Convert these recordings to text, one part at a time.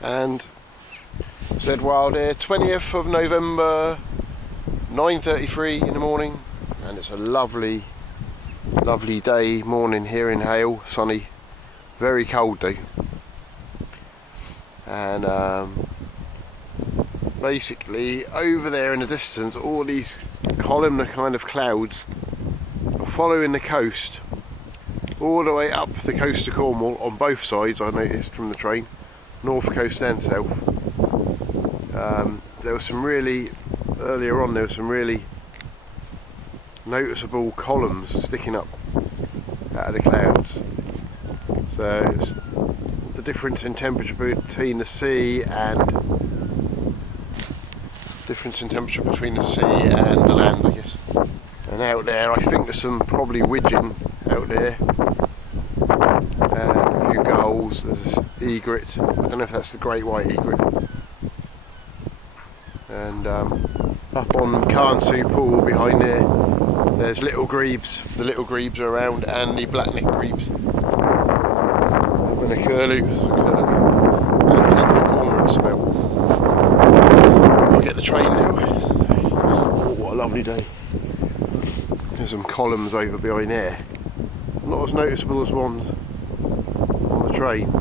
And said wild here, 20th of November, 9:33 in the morning, and it's a lovely day, morning here in Hayle, sunny, very cold though. And basically over there in the distance, all these columnar kind of clouds are following the coast all the way up the coast of Cornwall on both sides. I noticed from the train, north coast and south. There was some really, earlier on there was some really noticeable columns sticking up out of the clouds. So it's the difference in temperature between the sea and the land, I guess. And out there, I think there's some probably widgeon out there, and a few gulls. There's egret. I don't know if that's the great white egret. And up on Carnsue Pool behind there, there's little grebes. The little grebes are around, and the black-necked grebes, and the curlew, and plenty of cormorants about. I'll get the train now. Oh, what a lovely day. There's some columns over behind there, not as noticeable as ones on the train.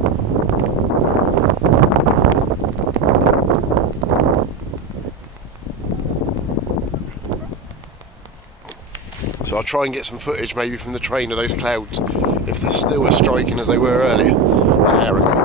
So I'll try and get some footage maybe from the train of those clouds, if they're still as striking as they were earlier, an hour ago.